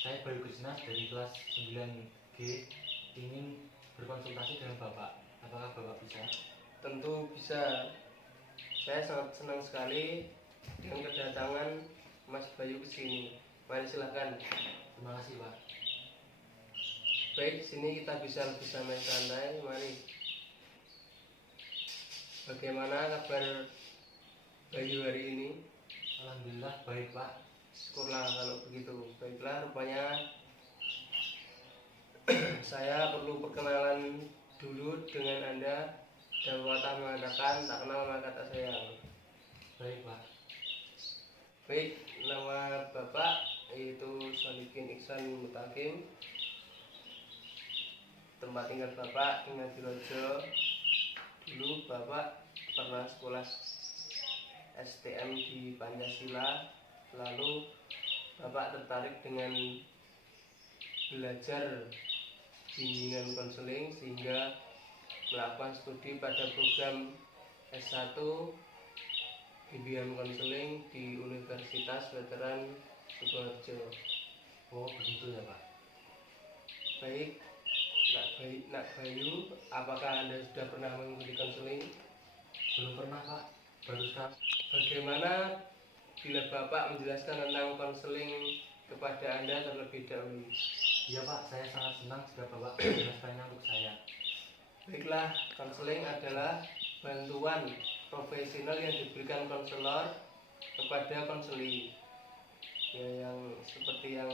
Saya Bayu Krisna dari kelas 9G ingin berkonsultasi dengan Bapak. Apakah Bapak bisa? Tentu bisa. Saya sangat senang sekali dengan kedatangan Mas Bayu ke sini. Mari silahkan. Terima kasih, Pak. Baik, sini kita bisa lebih santai-santai. Mari. Bagaimana kabar Bayu hari ini? Alhamdulillah baik, Pak. Syukurlah kalau begitu. Baiklah, rupanya saya perlu perkenalan dulu dengan Anda. Dan pepatah mengatakan tak kenal maka tak sayang. Baik, Pak. Baik, nama Bapak yaitu Sodikin Iksan Mutakim. Tempat tinggal Bapak di Ngadirojo. Dulu Bapak pernah sekolah STM di Pancasila. Lalu Bapak tertarik dengan belajar bimbingan konseling sehingga melakukan studi pada program S1 bimbingan konseling di Universitas Veteran Sukoharjo. Oh, begitu ya, Pak. Baik, Nak Bayu, apakah Anda sudah pernah mengikuti konseling? Belum pernah, Pak. Baru sekarang. Bagaimana bila Bapak menjelaskan tentang konseling kepada Anda terlebih dahulu? Iya, Pak. Saya sangat senang jika Bapak menjelaskannya untuk saya. Baiklah, konseling adalah bantuan profesional yang diberikan konselor kepada konseli. Ya, yang seperti yang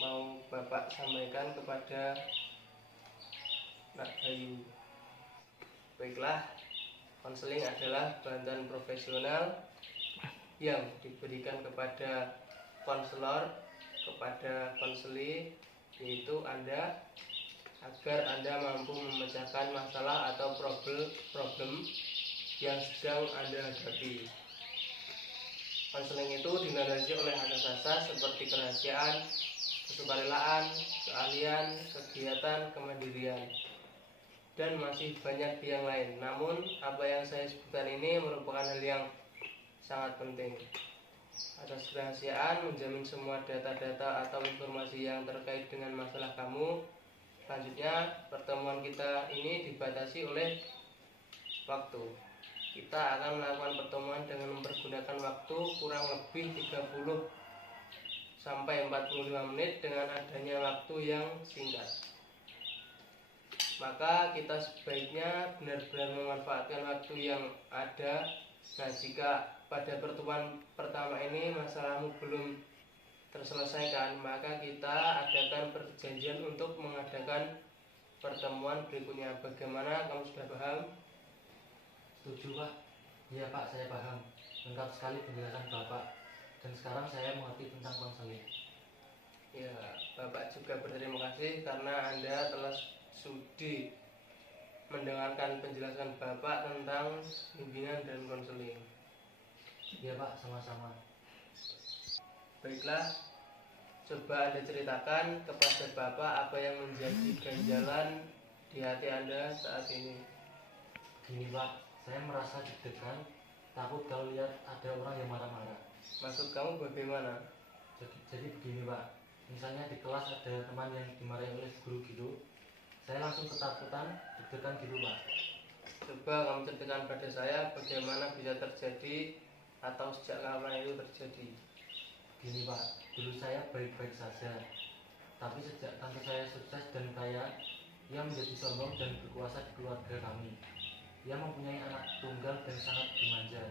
mau Bapak sampaikan kepada Nak Bayu. Baiklah, konseling adalah bantuan profesional yang diberikan kepada konselor, kepada konseli, yaitu Anda, agar Anda mampu memecahkan masalah atau problem yang sedang Anda hadapi. Konseling itu dilandasi oleh asas-asas seperti kerahasiaan, kesukarelaan, keahlian, kegiatan, kemandirian, dan masih banyak yang lain. Namun, apa yang saya sebutkan ini merupakan hal yang sangat penting. Atas kerahasiaan menjamin semua data-data atau informasi yang terkait dengan masalah kamu. Selanjutnya, pertemuan kita ini dibatasi oleh waktu. Kita akan melakukan pertemuan dengan mempergunakan waktu kurang lebih 30 sampai 45 menit dengan adanya waktu yang singkat. Maka kita sebaiknya benar-benar memanfaatkan waktu yang ada. Nah, jika pada pertemuan pertama ini masalahmu belum terselesaikan, maka kita adakan perjanjian untuk mengadakan pertemuan berikutnya. Bagaimana, kamu sudah paham? Setuju, Pak. Iya, Pak, saya paham. Lengkap sekali penjelasan Bapak. Dan sekarang saya mengerti tentang konseling. Ya, Bapak juga berterima kasih karena Anda telah sudi mendengarkan penjelasan Bapak tentang bimbingan dan konseling. Iya, Pak, sama-sama. Baiklah, coba Anda ceritakan kepada Bapak apa yang menjadi ganjalan di hati Anda saat ini. Gini, Pak, saya merasa deg-degan, takut kalau lihat ada orang yang marah-marah. Maksud kamu bagaimana? Jadi begini, Pak, misalnya di kelas ada teman yang dimarahi oleh guru gitu, saya langsung ketakutan, deg-degan gitu, Pak. Coba kamu ceritakan pada saya bagaimana bisa terjadi atau sejak kapan itu terjadi. Gini, Pak, dulu saya baik-baik saja, tapi sejak tante saya sukses dan kaya, ia menjadi sombong dan berkuasa di keluarga kami. Ia mempunyai anak tunggal dan sangat dimanja,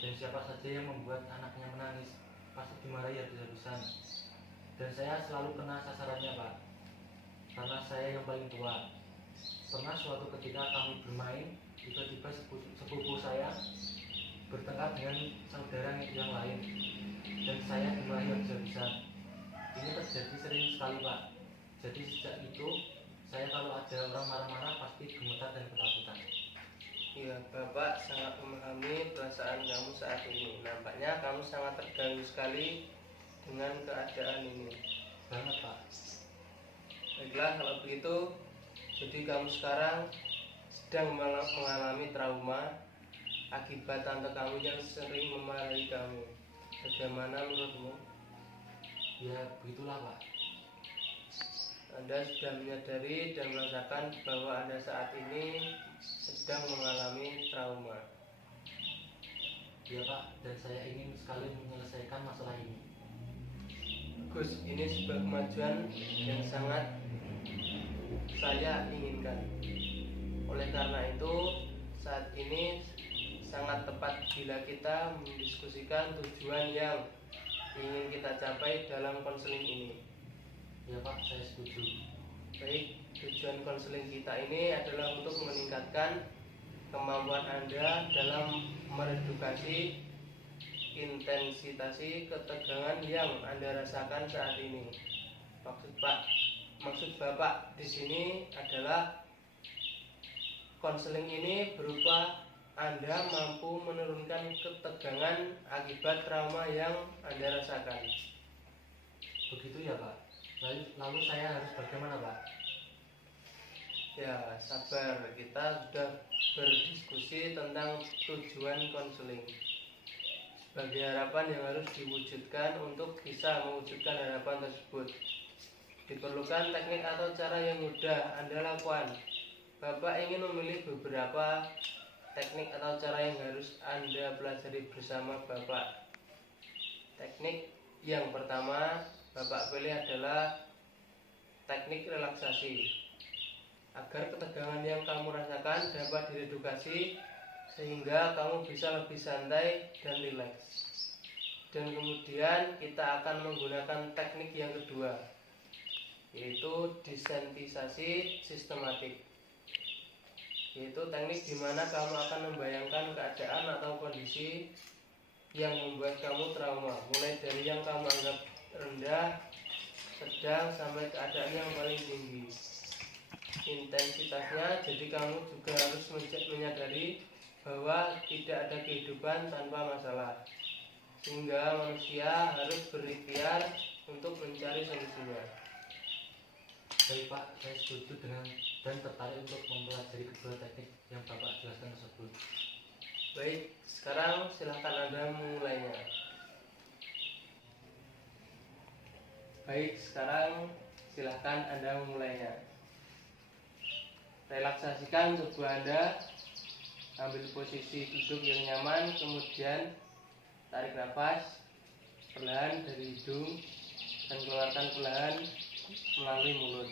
dan siapa saja yang membuat anaknya menangis pasti dimarahi habis-habisan. Dan saya selalu kena sasarannya, Pak, karena saya yang paling tua. Pernah suatu ketika kami bermain, tiba-tiba sepupu saya bertengkar dengan saudara yang lain, dan saya dimarahi habis-habisan. Ini terjadi sering sekali, Pak. Jadi sejak itu, saya kalau ada orang marah-marah pasti gemetar dan ketakutan. Ya, Bapak sangat memahami perasaan kamu saat ini. Nampaknya kamu sangat terganggu sekali dengan keadaan ini. Banget, Pak. Baiklah, kalau begitu, jadi kamu sekarang sedang mengalami trauma akibat tante kamu yang sering memarahi kamu. Bagaimana menurutmu? Ya begitulah Pak. Anda sudah menyadari dan merasakan bahwa Anda saat ini sedang mengalami trauma. Ya Pak, dan saya ingin sekali menyelesaikan masalah ini. Gus, ini sebuah kemajuan yang sangat saya inginkan. Oleh karena itu, saat ini sangat tepat bila kita mendiskusikan tujuan yang ingin kita capai dalam konseling ini. Ya Pak, saya setuju. Baik, tujuan konseling kita ini adalah untuk meningkatkan kemampuan Anda dalam meredukasi intensitas ketegangan yang Anda rasakan saat ini. Maksud Bapak di sini adalah konseling ini berupa Anda mampu menurunkan ketegangan akibat trauma yang Anda rasakan. Begitu ya Pak. Lalu saya harus bagaimana Pak? Ya, sabar. Kita sudah berdiskusi tentang tujuan konseling sebagai harapan yang harus diwujudkan. Untuk bisa mewujudkan harapan tersebut diperlukan teknik atau cara yang mudah Anda lakukan. Bapak ingin memilih beberapa teknik atau cara yang harus Anda pelajari bersama Bapak. Teknik yang pertama Bapak pilih adalah teknik relaksasi, agar ketegangan yang kamu rasakan dapat diredukasi sehingga kamu bisa lebih santai dan rileks. Dan kemudian kita akan menggunakan teknik yang kedua, yaitu desensitisasi sistematik, yaitu teknik di mana kamu akan membayangkan keadaan atau kondisi yang membuat kamu trauma, mulai dari yang kamu anggap rendah, sedang, sampai keadaan yang paling tinggi intensitasnya. Jadi kamu juga harus menyadari bahwa tidak ada kehidupan tanpa masalah, sehingga manusia harus berikhtiar untuk mencari solusinya. Baik Pak, saya setuju dengan dan tertarik untuk mempelajari kedua teknik yang Bapak jelaskan tersebut. Baik, sekarang silahkan Anda memulainya. Relaksasikan tubuh Anda, ambil posisi duduk yang nyaman, kemudian tarik nafas perlahan dari hidung dan keluarkan perlahan melalui mulut.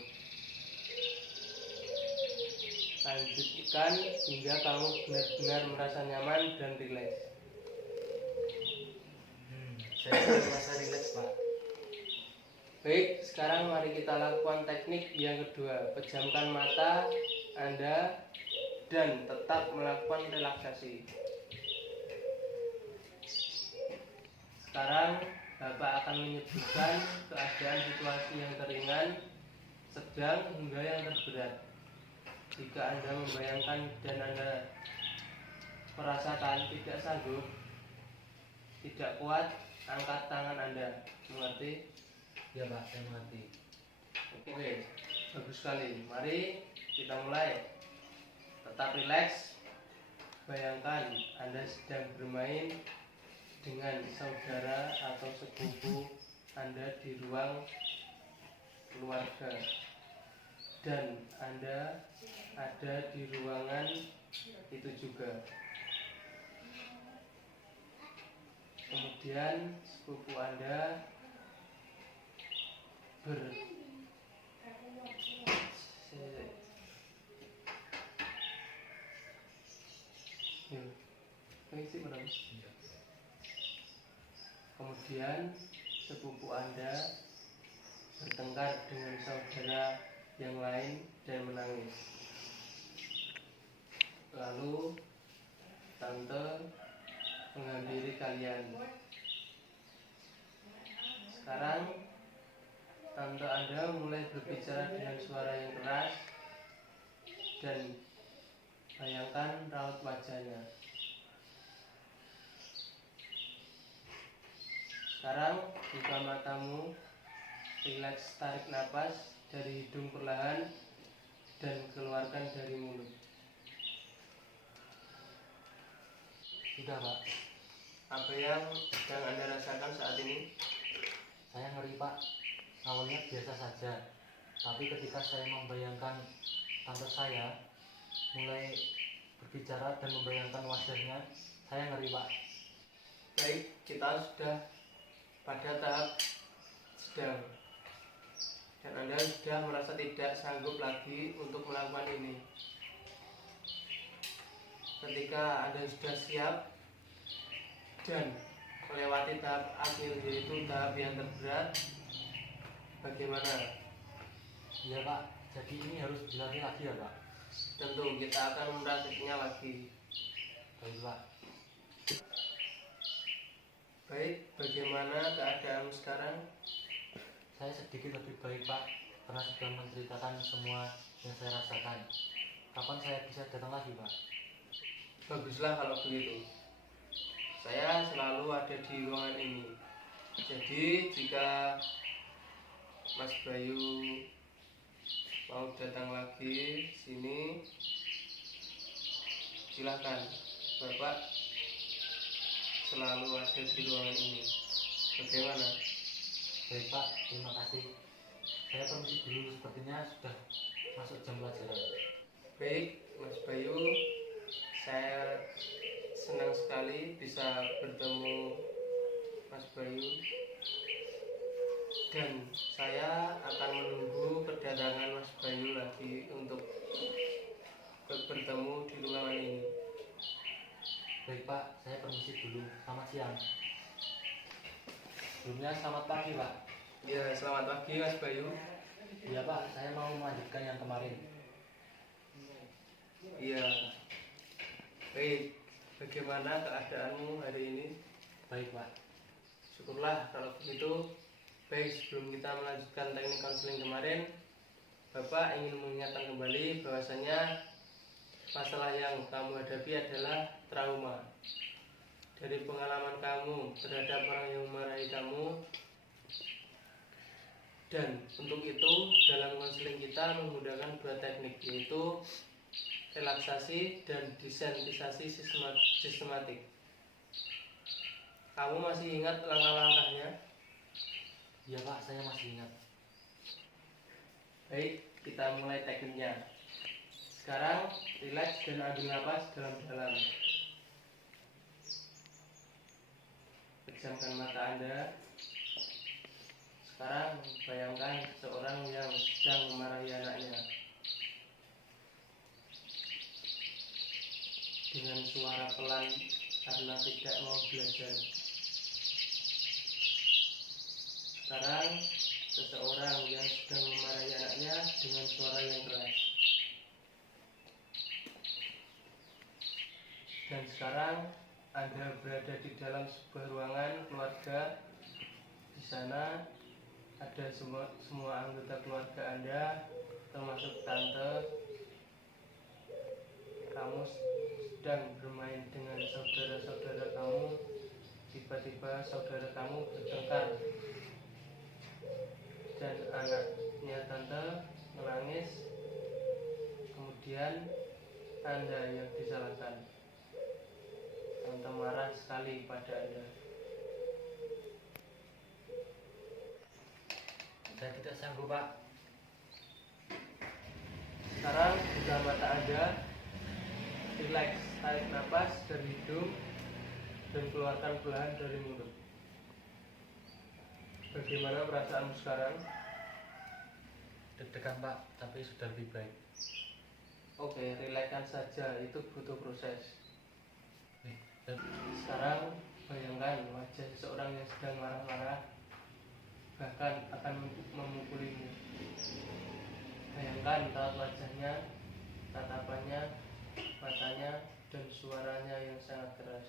Lanjutkan hingga kamu benar-benar merasa nyaman dan rileks. Saya sudah merasa rileks Pak. Baik, sekarang mari kita lakukan teknik yang kedua. Pejamkan mata Anda dan tetap melakukan relaksasi. Sekarang Bapak akan menyebutkan keadaan situasi yang ringan, sedang, hingga yang terberat. Jika Anda membayangkan dan Anda merasakan tidak sanggup, tidak kuat, angkat tangan Anda. Mengerti? Ya Pak, saya mengerti. Oke, bagus sekali. Mari kita mulai. Tetap rileks. Bayangkan Anda sedang bermain dengan saudara atau sepupu Anda di ruang keluarga, dan Anda ada di ruangan itu juga. Kemudian sepupu Anda Kemudian sepupu Anda bertengkar dengan saudara yang lain dan menangis. Lalu tante menghampiri kalian. Sekarang tante Anda mulai berbicara dengan suara yang keras dan bayangkan raut wajahnya. Sekarang buka matamu, rileks, tarik nafas dari hidung perlahan dan keluarkan dari mulut. Sudah Pak. Apa yang sedang Anda rasakan saat ini? Saya ngeri Pak, awalnya biasa saja, tapi ketika saya membayangkan tante saya mulai berbicara dan membayangkan wajahnya, saya ngeri Pak. Baik, kita sudah pada tahap sedang dan Anda sudah merasa tidak sanggup lagi untuk melakukan ini. Ketika Anda sudah siap dan melewati tahap akhir, yaitu tahap yang terberat, bagaimana? Iya Pak, jadi ini harus dilatih lagi ya Pak? Tentu kita akan mempraktiknya lagi. Baik Pak. Baik, bagaimana keadaanmu sekarang? Saya sedikit lebih baik Pak, karena sudah menceritakan semua yang saya rasakan. Kapan saya bisa datang lagi Pak? Baguslah kalau begitu. Saya selalu ada di ruangan ini. Jadi jika Mas Bayu mau datang lagi sini, silakan. Bapak selalu ada di ruangan ini. Bagaimana? Baik Pak, terima kasih. Saya permisi dulu, sepertinya sudah masuk jam pelajaran. Baik, Mas Bayu, saya senang sekali bisa bertemu Mas Bayu, dan saya akan menunggu kedatangan Mas Bayu lagi untuk bertemu di ruangan ini. Baik Pak, saya permisi dulu. Selamat siang. Sebelumnya selamat pagi Pak. Ya, selamat pagi Mas Bayu. Iya Pak, saya mau melanjutkan yang kemarin. Iya. Baik, bagaimana keadaanmu hari ini? Baik Pak. Syukurlah kalau begitu. Baik, sebelum kita melanjutkan teknik konseling kemarin, Bapak ingin mengingatkan kembali bahwasanya masalah yang kamu hadapi adalah trauma. Dari pengalaman kamu terhadap orang yang memarahi kamu, dan untuk itu dalam konseling kita menggunakan dua teknik, yaitu relaksasi dan desensitisasi sistematik. Kamu masih ingat langkah-langkahnya? Iya Pak, saya masih ingat. Baik, kita mulai tekniknya. Sekarang rileks dan ambil napas dalam-dalam. Pejamkan mata Anda. Sekarang bayangkan seorang yang sedang memarahi anaknya. Dengan suara pelan karena tidak mau belajar. Sekarang seseorang yang sedang memarahi anaknya dengan suara yang keras. Dan sekarang Anda berada di dalam sebuah ruangan keluarga. Di sana ada semua anggota keluarga Anda, termasuk tante. Kamu sedang bermain dengan saudara-saudara kamu. Tiba-tiba saudara kamu bertengkar dan anaknya tante menangis. Kemudian Anda yang disalahkan. Tante marah sekali pada Anda. Saya tidak sanggup Pak. Sekarang buka mata Anda, rileks, tarik nafas dari hidung dan keluarkan perlahan dari mulut. Bagaimana perasaanmu sekarang? Deg-degan Pak, tapi sudah lebih baik. Oke, rilekskan saja, itu butuh proses. Dan Sekarang bayangkan wajah seseorang yang sedang marah-marah, bahkan akan memukulimu. Bayangkan raut wajahnya, tatapannya, matanya, dan suaranya yang sangat keras.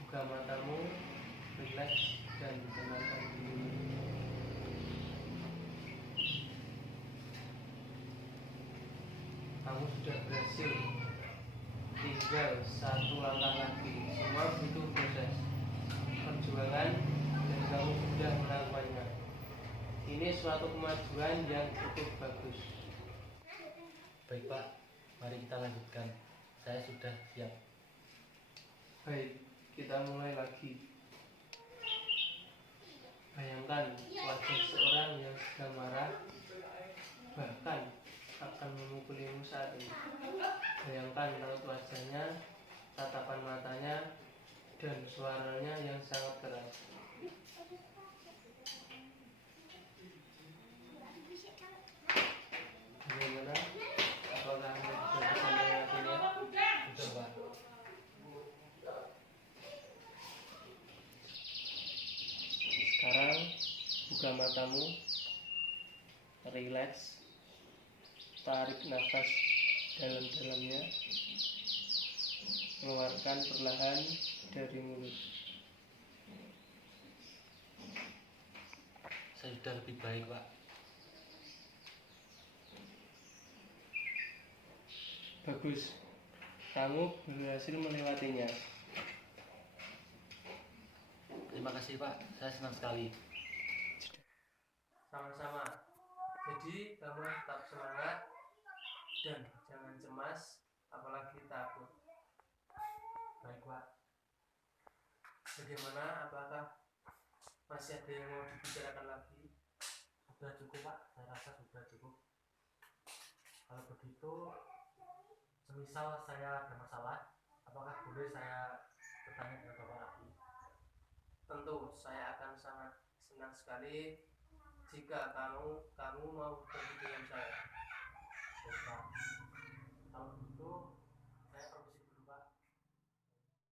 Buka matamu, rileks, dan tenangkan diri. Kamu sudah berhasil. Tinggal satu langkah lagi. Semua butuh proses, perjuangan, dan kamu sudah melakukannya. Ini suatu kemajuan yang cukup bagus. baik Pak, mari kita lanjutkan. Saya sudah siap. Baik, kita mulai lagi. Bayangkan wajah seseorang yang sedang marah, bahkan akan memukulimu saat ini. Bayangkan raut wajahnya, tatapan matanya, dan suaranya yang sangat keras. Bagaimana? Apakah Anda bisa melewatinya? Sudah Pak. Sekarang buka matamu, rileks, tarik nafas dalam-dalamnya, keluarkan perlahan dari mulut. Saya sudah lebih baik Pak. Bagus, kamu berhasil melewatinya. Terima kasih Pak, saya senang sekali. Sama-sama. Jadi kamu tetap semangat dan jangan cemas, apalagi takut. Baik Pak. Bagaimana? Apakah masih ada yang mau dibicarakan lagi? Sudah cukup Pak, saya rasa sudah cukup. Kalau begitu, semisal saya ada masalah, apakah boleh saya bertanya ke Bapak lagi? Tentu, saya akan sangat senang sekali jika kamu mau pergi dengan saya.